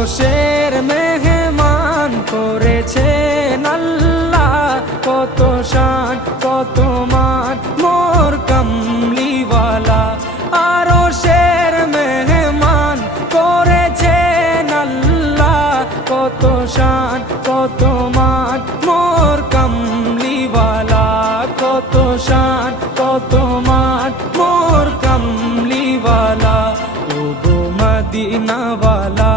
আরশের মেহমান করেছেন আল্লাহ, কত শান কত মান মোর কামলিওয়ালা। আরশের মেহমান করেছেন আল্লাহ, কত শান কত মান মোর কামলিওয়ালা, কত শান কত মান মোর কামলিওয়ালা। ও গো মদিনাওয়ালা